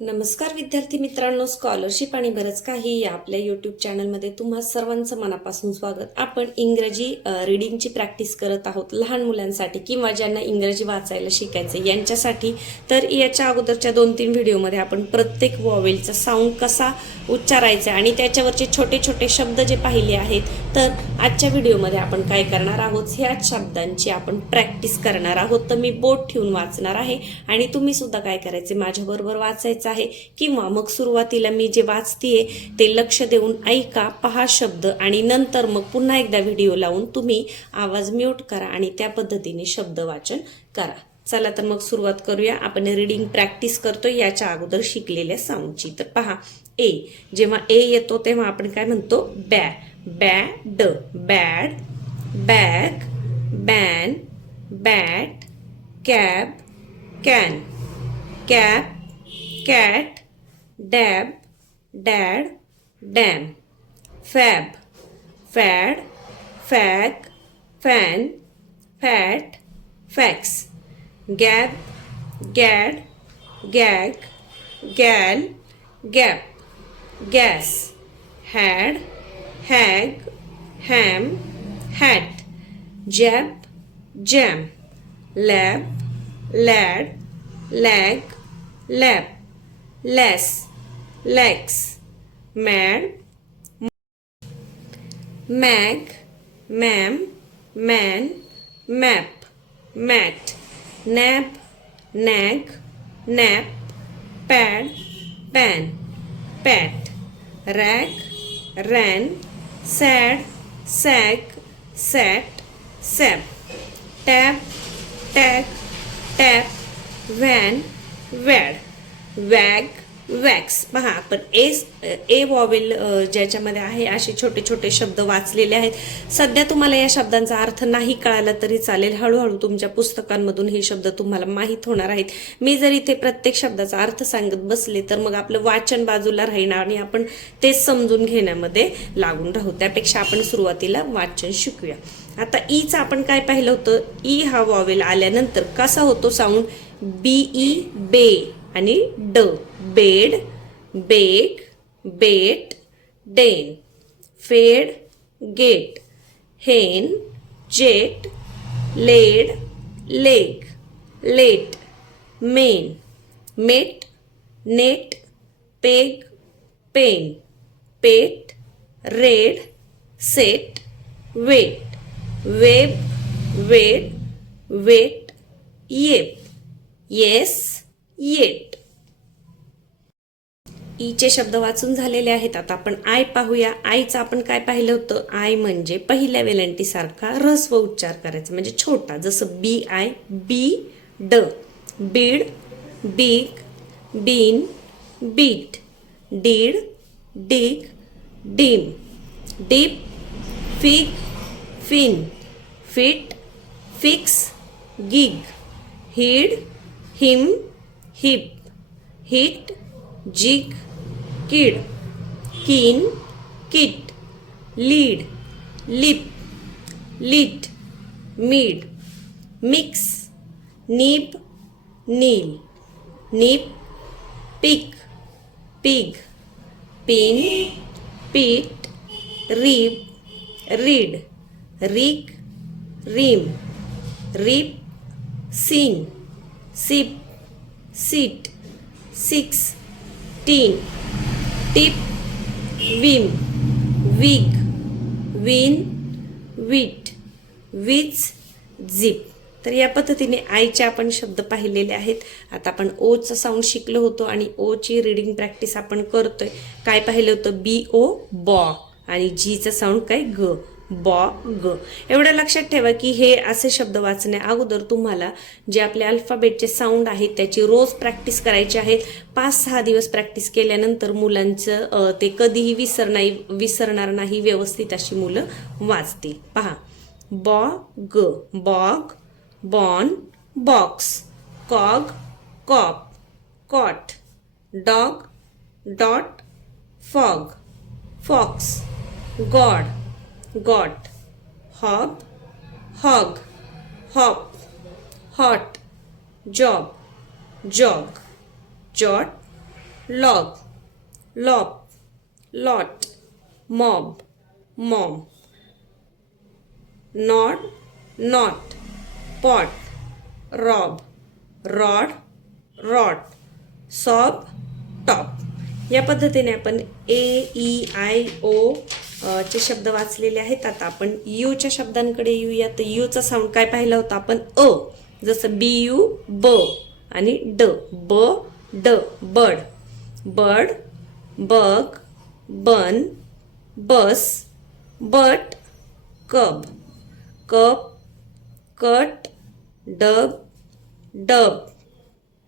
नमस्कार विद्यार्थी मित्रांनो, स्कॉलरशिप आणि बरंच काही या आपल्या यूट्यूब चॅनलमध्ये तुम्हा सर्वांचं मनापासून स्वागत. आपण इंग्रजी रीडिंगची प्रॅक्टिस करत आहोत लहान मुलांसाठी किंवा ज्यांना इंग्रजी वाचायला शिकायचं यांच्यासाठी. तर याच्या अगोदरच्या 2-3 व्हिडिओमध्ये आपण प्रत्येक वॉवेलचा साऊंड कसा उच्चारायचा आणि त्याच्यावरचे छोटे छोटे शब्द जे पाहिले आहेत, तर आजच्या व्हिडिओमध्ये आपण काय करणार आहोत, ह्या शब्दांची आपण प्रॅक्टिस करणार आहोत. तर मी बोट ठेवून वाचणार आहे आणि तुम्ही सुद्धा काय करायचे, माझ्याबरोबर वाचायचं आहे किंवा मग सुरुवातीला मी जे वाचतेय ते लक्ष देऊन ऐका, पहा शब्द आणि नंतर मग पुन्हा एकदा व्हिडिओ लावून तुम्ही आवाज म्यूट करा आणि त्या पद्धतीने शब्द वाचन करा. चला तर मग सुरुवात करूया. आपण रीडिंग प्रॅक्टिस करतोय याच्या अगोदर शिकलेल्या साऊंडची. तर पहा, ए, जेव्हा ए येतो तेव्हा आपण काय म्हणतो, बॅ, bad, bad, bag, ban, bat, cab, can, cap, cat, dab, dad, dam, fab, fad, fag, fan, fat, fax, gab, gad, gag, gal, gap, gas, had, hag, ham, hat, jab, jam, lab, lad, lag, lap, less, legs, mad, mag, ma'am, man, map, mat, nap, nag, nap, pad, pan, pat, rag, ran, sad, sag, sat, sap, tap, tag, tap, van, wad, wag, wax. पहा, आपण ए vowel ज्याच्यामध्ये आहे असे छोटे छोटे शब्द वाचलेले आहेत. सध्या तुम्हाला या शब्दांचा अर्थ नाही कळाला तरी चालेल, हळूहळू तुमच्या पुस्तकांमधून हे शब्द तुम्हाला माहीत होणार आहेत. मी जर इथे प्रत्येक शब्दाचा अर्थ सांगत बसले तर मग आपलं वाचन बाजूला राहणार आणि आपण तेच समजून घेण्यामध्ये लागून राहू. त्यापेक्षा आपण सुरुवातीला वाचन शिकूया. आता ईचं आपण काय पाहिलं होतं, ई हा वॉवेल आल्यानंतर कसा होतो साऊंड, बीई, बे आणि ड, bed, beg, bet, den, fed, get, hen, jet, led, leg, let, men, met, net, peg, pen, pet, red, set, vet, web, wet, wet, yep, yes, yet. ईचे शब्द वाचून झालेले आहेत. आता आपण आय पाहूया. आयचं आपण काय पाहिलं होतं, आय म्हणजे पहिल्या वेलांटीसारखा ऱ्हस्व उच्चार करायचा, म्हणजे छोटा, जसं बी I, B, D, bid, big, bin, bit, did, dig, dim, dip, fig, fin, fit, fix, gig, hid, him, hip, hit, jig, kid, kin, kit, lid, lip, lit, mid, mix, nib, nil, nip, pick, pig, pin, pit, rib, rid, rick, rim, rip, sin, sip, sit, six, tin, tip, vim, wig, win, wit, wiz, zip. तर या पद्धतीने आयचे आपण शब्द पाहिलेले आहेत. आता आपण ओचं साऊंड शिकलो होतो आणि ओची रीडिंग प्रॅक्टिस आपण करतोय. काय पाहिलं होतं, बी ओ, बॉ, आणि जीचा साऊंड काय, ग, बॉ, ग. एवढं लक्षात ठेवा की हे असे शब्द वाचण्या अगोदर तुम्हाला जे आपले अल्फाबेटचे साऊंड आहेत त्याची रोज प्रॅक्टिस करायची आहे. 5-6 दिवस प्रॅक्टिस केल्यानंतर मुलांचं ते कधीही विसरणार नाही, व्यवस्थित अशी मुलं वाचतील. पहा, बॉ, ग, bog, bon, box, cog, cop, cot, dog, dot, fog, fox, god, got, hob, hog, hop, hot, job, jog, jot, log, lop, lot, mob, mom, nod, knot, pot, rob, rod, rot, sob, top. या पद्धतीने आपण ए E I ओ चे शब्द वाचलेले आहेत। आता आपण you च्या शब्दांकडे येऊया। तर यू चा साऊंड काय पाहिला होता आपण अ, जसं बी यू ब आणि ड, ब ड, बड, बड, बग, बन, बस, बट, कब, कप, कट, डब, डब,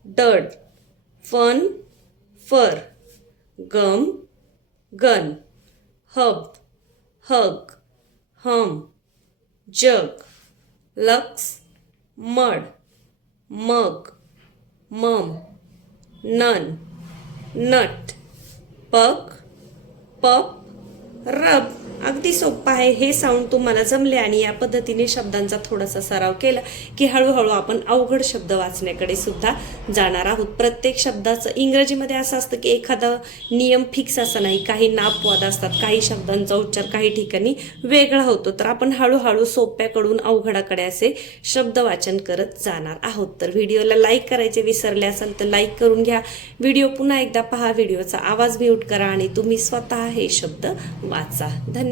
डड, फन, फर, गम, गन, हब, हग, हम, जग, लक्स, मड, मग, मम, नन, नट, पग, पप, रब। अगदी सोपं आहे। हे साऊंड तुम्हाला जमले आणि या पद्धतीने शब्दांचा थोडासा सराव केला की हळूहळू आपण अवघड शब्द वाचण्याकडे सुद्धा जाणार आहोत। प्रत्येक शब्दाचं इंग्रजीमध्ये असं असतं की एखादा नियम फिक्स असा नाही, काही नापवाद असतात, काही शब्दांचा उच्चार काही ठिकाणी वेगळा होतो। तर आपण हळूहळू सोप्याकडून अवघडाकडे असे शब्द वाचन करत जाणार आहोत। तर व्हिडिओला लाईक करायचे विसरले असाल तर लाईक करून घ्या। व्हिडिओ पुन्हा एकदा पहा, व्हिडिओचा आवाज म्यूट करा आणि तुम्ही स्वतः हे शब्द वाचा। धन्यवाद।